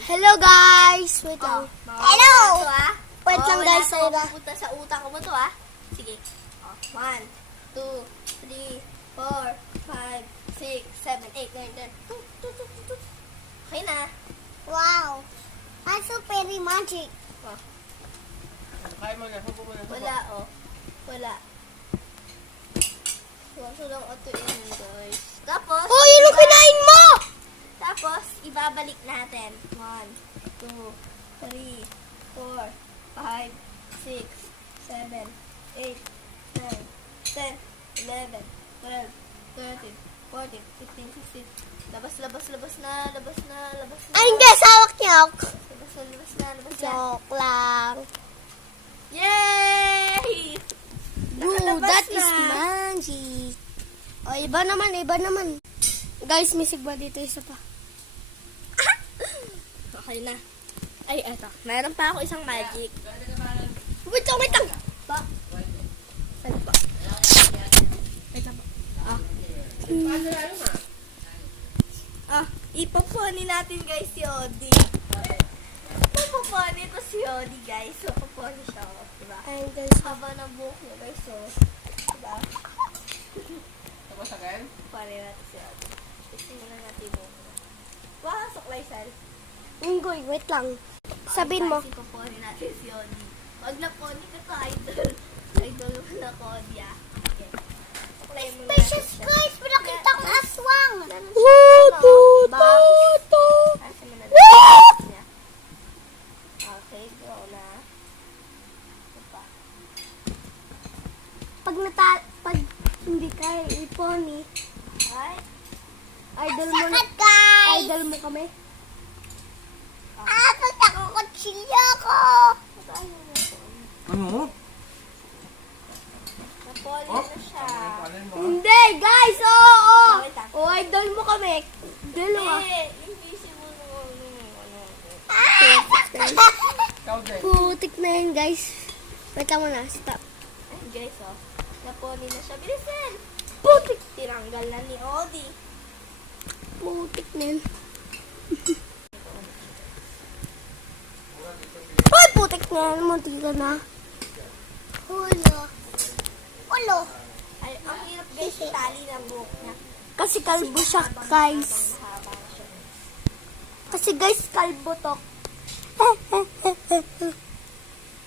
Hello guys! Wait lang. Hello! Wait lang guys. Wala na pupunta sa utang mo to Sige. 1, 2, 3, 4, 5, 6, 7, 8, 9, 10. Okay na. Wow! I'm so very magic. Kaya mo na. Hupo mo na. Wala Wala. So lang atuin guys. Tapos, Oh, yun ang kinain mo! Tapos, ibabalik natin. 1, 2, 3, 4, 5, 6, 7, 8, 9, 10, 11, 12, 13, 14, 15, 16. Labas na. Ay, hindi! Sawak niya ako. Labas na. Joke lang. Yay! Boo, Nakalabas that na. is magic. O, iba naman. Guys, may sigba dito isa pa. Okay na. Ay, eto. Meron pa ako isang magic. Wait lang. Pa. Saan pa? Wait lang pa. Ipoponi natin guys si Odi. Ipoponi to si Odi guys. So, poponi siya. Diba? Ayun guys. Haba ng buhok niya guys. So, diba? Tapos again? Poponi natin si Odi. Isi muna natin yung buhok niya. Wow, suklay sal. Inggoy, wait lang. Sabihin mo. Guys, ipoponi natin si Odi. Wag na poni ka to, idol. Idol mo na ko, Odi Okay. Suklay mo na natin siya. guys, pinakita kong aswang. Kasi mo na natin niya. Okay, go na. Ito pa. Pag hindi kaya iponi, Ay, idol mo na. guys! Idol mo kami. Pag nakukutsilyo ko! Ano na ito? Ano? Napoli Oh? na siya. Panin mo. Hindi, guys! Oo! Wait lang. Oh, idol mo kami. Dalawa. Invisible mo. Ikaw din. Putik na yun, guys. Wait lang muna. Stop. Ay, guys, napoli na siya. Bilisan! Putik! Tiranggal na ni Odi. Putik na yun. Ay, putik na yan. Muntik ka na. Ulo. Ay, ang hirap guys, itali ng buhok niya. Kasi kalbo siya, guys. Haba na siya. Kasi guys, kalbo to.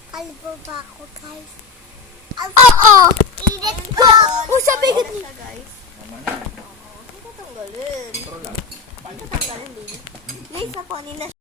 Kalbo ba ako, guys? Oo! Init ko! Oh, sabi ko. Napoli na siya, guys. Tama na. Oo, tatanggalin. Pero lang. Tatanggalin din. Guys, napoli na siya.